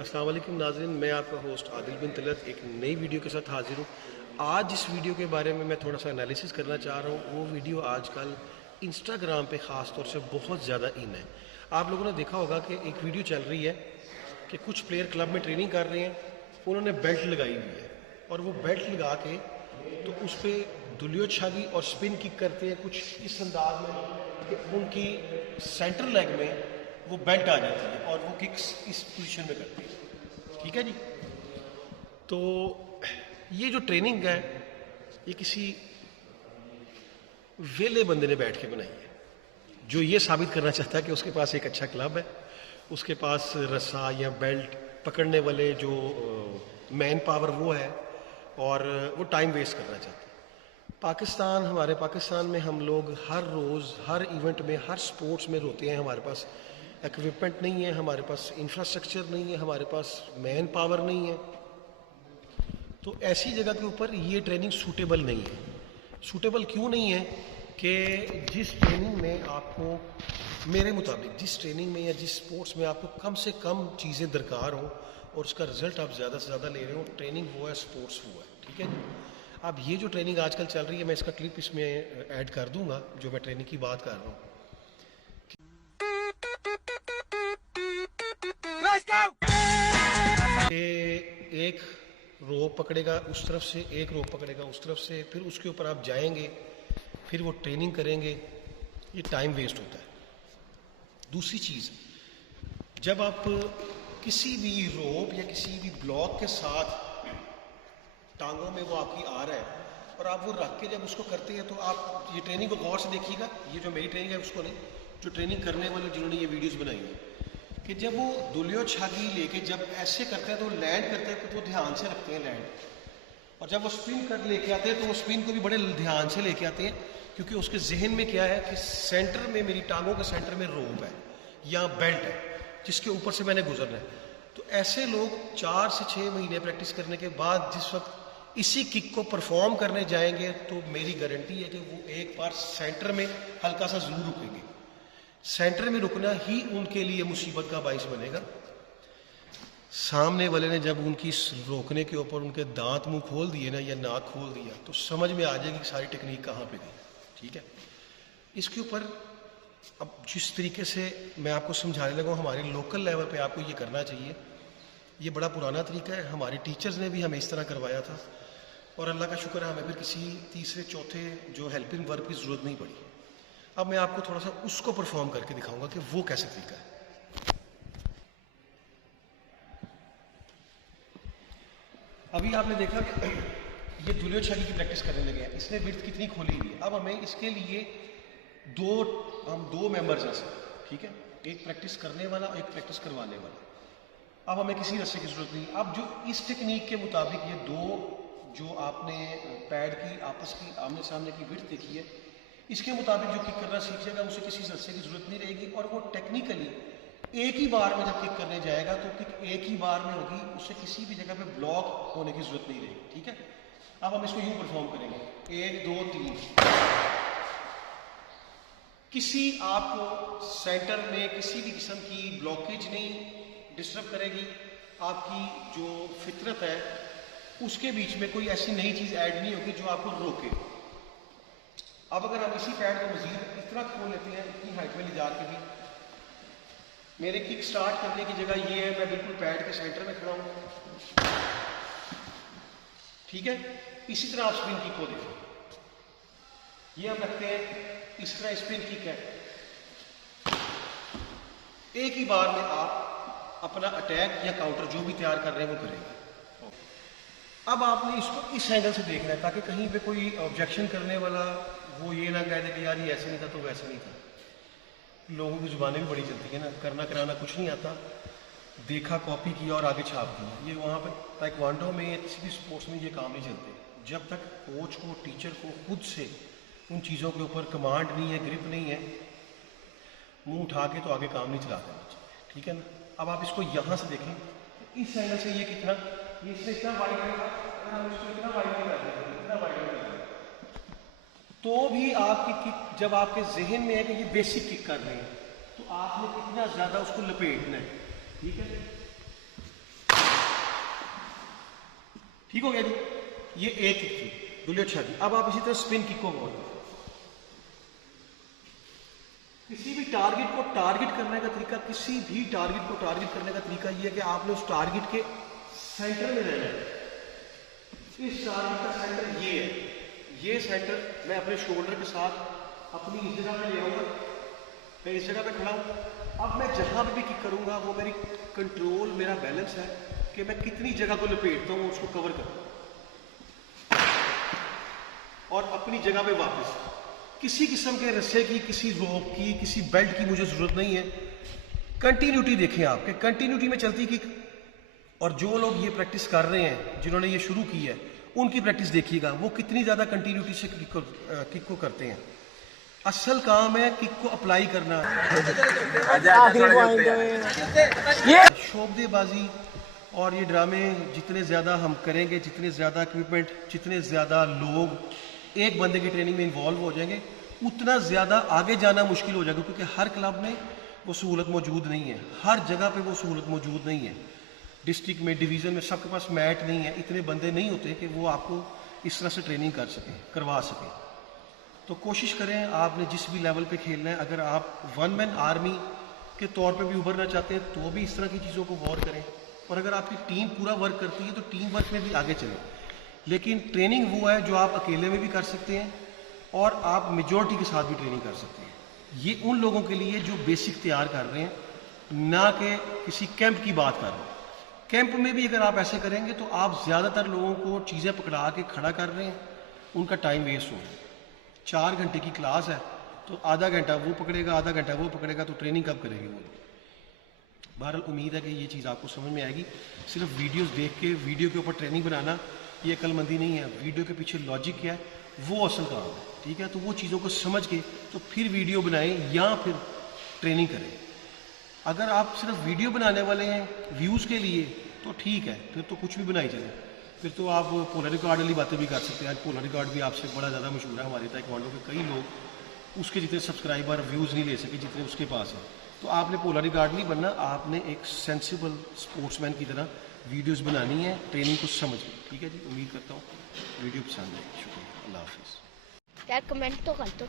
अस्सलाम वालेकुम नाज़रीन, मैं आपका होस्ट आदिल बिन तलत एक नई वीडियो के साथ हाजिर हूँ। आज जिस वीडियो के बारे में मैं थोड़ा सा एनालिसिस करना चाह रहा हूँ वो वीडियो आजकल इंस्टाग्राम पे ख़ास तौर से बहुत ज़्यादा इन है। आप लोगों ने देखा होगा कि एक वीडियो चल रही है कि कुछ प्लेयर क्लब में ट्रेनिंग कर रहे हैं, उन्होंने बेल्ट लगाई हुई है और वो बेल्ट लगा के तो उस पर दुलियो छागी और स्पिन किक करते हैं कुछ इस अंदाज में कि उनकी सेंटर लेग में वो बेल्ट आ जाती है और वो किक्स इस पोजीशन में करते हैं। ठीक है जी। तो ये जो ट्रेनिंग है ये किसी वेले बंदे ने बैठ के बनाई है जो ये साबित करना चाहता है कि उसके पास एक अच्छा क्लब है, उसके पास रस्सा या बेल्ट पकड़ने वाले जो मैन पावर वो है और वो टाइम वेस्ट करना चाहता है। हमारे पाकिस्तान में हम लोग हर रोज़ हर इवेंट में हर स्पोर्ट्स में रोते हैं, हमारे पास इक्विपमेंट नहीं है, हमारे पास इंफ्रास्ट्रक्चर नहीं है, हमारे पास मैन पावर नहीं है। तो ऐसी जगह के ऊपर ये ट्रेनिंग सूटेबल नहीं है। सूटेबल क्यों नहीं है कि जिस ट्रेनिंग में आपको, मेरे मुताबिक जिस ट्रेनिंग में या जिस स्पोर्ट्स में आपको कम से कम चीज़ें दरकार हो और उसका रिजल्ट आप ज़्यादा से ज़्यादा ले रहे हो, ट्रेनिंग वो है, स्पोर्ट्स वो है। ठीक है। अब ये जो ट्रेनिंग आजकल चल रही है, मैं इसका क्लिप इसमें ऐड कर दूंगा जो मैं ट्रेनिंग की बात कर रहा हूँ। एक रोप पकड़ेगा उस तरफ से, एक रोप पकड़ेगा उस तरफ से, फिर उसके ऊपर आप जाएंगे, फिर वो ट्रेनिंग करेंगे, ये टाइम वेस्ट होता है। दूसरी चीज़, जब आप किसी भी रोप या किसी भी ब्लॉक के साथ टांगों में वो आपकी आ रहा है और आप वो रख के जब उसको करते हैं तो आप ये ट्रेनिंग को गौर से देखिएगा, ये जो मेरी ट्रेनिंग है उसको नहीं, जो ट्रेनिंग करने वाले जिन्होंने ये वीडियोस बनाई है, कि जब वो दुलियो छागी लेके जब ऐसे करते हैं तो लैंड करते हैं तो वो ध्यान से रखते हैं लैंड, और जब वो स्पिन कर लेके आते हैं तो वो स्पिन को भी बड़े ध्यान से लेके आते हैं, क्योंकि उसके जहन में क्या है कि सेंटर में, मेरी टांगों के सेंटर में रोप है या बेल्ट है जिसके ऊपर से मैंने गुजरना है। तो ऐसे लोग 4 से 6 महीने प्रैक्टिस करने के बाद जिस वक्त इसी किक को परफॉर्म करने जाएंगे तो मेरी गारंटी है कि वो एक बार सेंटर में हल्का सा जरूर रुकेंगे। सेंटर में रुकना ही उनके लिए मुसीबत का बाइस बनेगा। सामने वाले ने जब उनकी रोकने के ऊपर उनके दांत मुंह खोल दिए ना या नाक खोल दिया तो समझ में आ जाएगी कि सारी टेक्निक कहाँ पे गई। ठीक है। इसके ऊपर अब जिस तरीके से मैं आपको समझाने लगा हूँ, हमारे लोकल लेवल पे आपको ये करना चाहिए। ये बड़ा पुराना तरीका है, हमारे टीचर्स ने भी हमें इस तरह करवाया था और अल्लाह का शुक्र है हमें फिर किसी तीसरे चौथे जो हेल्पिंग वर्क की ज़रूरत नहीं पड़ी। अब मैं आपको थोड़ा सा उसको परफॉर्म करके दिखाऊंगा कि वो कैसे तरीका है। अभी आपने देखा कि ये दुलियो छागी की प्रैक्टिस करने लगे हैं, इसने विड्थ कितनी खोली हुई है। अब हमें इसके लिए हम दो मेंबर्स हैं सर, ठीक है, एक प्रैक्टिस करने वाला और एक प्रैक्टिस करवाने वाला। अब हमें किसी रस्से की जरूरत नहीं। अब जो इस टेक्निक के मुताबिक ये दो जो आपने पैड की आपस की आमने सामने की विड्थ देखी है, इसके मुताबिक जो किक करना सीख जाएगा उसे किसी रस्से की जरूरत नहीं रहेगी और वो टेक्निकली एक ही बार में जब किक करने जाएगा तो किक एक ही बार में होगी, उसे किसी भी जगह पे ब्लॉक होने की जरूरत नहीं रहेगी। ठीक है। अब हम इसको यूं परफॉर्म करेंगे, 1 2 3। किसी आपको सेंटर में किसी भी किस्म की ब्लॉकेज नहीं डिस्टर्ब करेगी, आपकी जो फितरत है उसके बीच में कोई ऐसी नई चीज ऐड नहीं होगी जो आपको रोके। अब अगर हम इसी पैड को मजीद इतना खोल लेते हैं, इतनी हाइट में ले जाके भी, मेरे किक स्टार्ट करने की जगह ये है, मैं बिल्कुल पैड के सेंटर में खड़ा हूं। ठीक है। इसी तरह आप स्पिन किक को देखो, ये हम रखते हैं इस तरह, स्पिन किक है, एक ही बार में आप अपना अटैक या काउंटर जो भी तैयार कर रहे हैं वो करेंगे। अब आपने इसको इस एंगल से देखना है ताकि कहीं पे कोई ऑब्जेक्शन करने वाला वो ये ना कह दे कि यार ये ऐसे नहीं था तो वैसे नहीं था। लोगों की जुबानें भी बड़ी चलती है ना, करना कराना कुछ नहीं आता, देखा कॉपी किया और आगे छाप दिया। ये वहाँ पर ताइक्वांडो में या किसी भी स्पोर्ट्स में ये काम नहीं चलते जब तक कोच को, टीचर को खुद से उन चीज़ों के ऊपर कमांड नहीं है, ग्रिप नहीं है, मुंह उठा के तो आगे काम नहीं चलाते बच्चे। ठीक है ना। अब आप इसको यहाँ से देखें, इस एंगल से ये कितना, ये इससे इतना वाइड है, हम इसको इतना वाइड कर देते हैं, इतना वाइड कर देते हैं, तो भी आपकी किक जब आपके जहन में है कि ये बेसिक किक कर रहे हैं तो आपने कितना ज़्यादा उसको लपेटना है। ठीक है। ठीक हो गया जी। ये एक किक थी, दुलिया अच्छा जी। अब आप इसी तरह स्पिन किक को गौर करें। किसी भी टारगेट को टारगेट करने का तरीका, किसी भी टारगेट को टारगेट करने का तरीका ये है कि आपने उस टारगेट के सेंटर में रहना है। इस टारगेट का सेंटर ये है, ये सेंटर मैं अपने शोल्डर के साथ अपनी इस जगह पे ले आऊंगा, मैं इस जगह पे खड़ा हूं। अब मैं जहां पे भी किक करूंगा वो मेरी कंट्रोल, मेरा बैलेंस है कि मैं कितनी जगह को लपेटता हूं, उसको कवर करूं और अपनी जगह पे वापस। किसी किस्म के रस्से की, किसी रोप की, किसी बेल्ट की मुझे जरूरत नहीं है। कंटिन्यूटी देखें आप कि कंटिन्यूटी में चलती किक। और जो लोग ये प्रैक्टिस कर रहे हैं, जिन्होंने ये शुरू की है, उनकी प्रैक्टिस देखिएगा वो कितनी ज्यादा कंटिन्यूटी से किक को करते हैं। असल काम है किक को अप्लाई करना। शोबदेबाजी और ये ड्रामे जितने ज्यादा हम करेंगे, जितने ज्यादा इक्विपमेंट, जितने ज्यादा लोग एक बंदे की ट्रेनिंग में इन्वॉल्व हो जाएंगे, उतना ज्यादा आगे जाना मुश्किल हो जाएगा। क्योंकि हर क्लब में वो सहूलत मौजूद नहीं है, हर जगह पे वो सहूलत मौजूद नहीं है। डिस्ट्रिक्ट में, डिवीजन में सबके पास मैट नहीं है, इतने बंदे नहीं होते कि वो आपको इस तरह से ट्रेनिंग कर सकें, करवा सकें। तो कोशिश करें, आपने जिस भी लेवल पे खेलना है, अगर आप वन मैन आर्मी के तौर पे भी उभरना चाहते हैं तो भी इस तरह की चीज़ों को गौर करें। और अगर आपकी टीम पूरा वर्क करती है तो टीम वर्क में भी आगे चलें। लेकिन ट्रेनिंग वो है जो आप अकेले में भी कर सकते हैं और आप मेजॉरिटी के साथ भी ट्रेनिंग कर सकते हैं। ये उन लोगों के लिए जो बेसिक तैयार कर रहे हैं, ना कि किसी कैंप की बात कर रहे हैं। कैंप में भी अगर आप ऐसे करेंगे तो आप ज़्यादातर लोगों को चीज़ें पकड़ा के खड़ा कर रहे हैं, उनका टाइम वेस्ट हो रहा है। 4 घंटे की क्लास है तो आधा घंटा वो पकड़ेगा, आधा घंटा वो पकड़ेगा, तो ट्रेनिंग कब करेंगे वो लोग। बहरहाल उम्मीद है कि ये चीज़ आपको समझ में आएगी। सिर्फ वीडियोस देख के वीडियो के ऊपर ट्रेनिंग बनाना ये अक्लमंदी नहीं है। वीडियो के पीछे लॉजिक क्या है वो असल काम है, ठीक है। तो वो चीज़ों को समझ के तो फिर वीडियो बनाएं या फिर ट्रेनिंग करें। अगर आप सिर्फ वीडियो बनाने वाले हैं व्यूज़ के लिए तो ठीक है, फिर तो कुछ भी बनाई चले। फिर तो आप पोलर रिकॉर्ड वाली बातें भी कर सकते हैं। आज पोलर रिकॉर्ड भी आपसे बड़ा ज़्यादा मशहूर है हमारे ताइक्वांडो के। कई लोग उसके जितने सब्सक्राइबर व्यूज़ नहीं ले सके जितने उसके पास हैं। तो आपने पोलर रिकॉर्ड नहीं बनना, आपने एक सेंसिबल स्पोर्ट्समैन की तरह वीडियोस बनानी है, ट्रेनिंग को समझ के। ठीक है जी, उम्मीद करता हूँ वीडियो पसंद है। शुक्रिया, अल्लाह हाफिज़। यार कमेंट तो कर दो।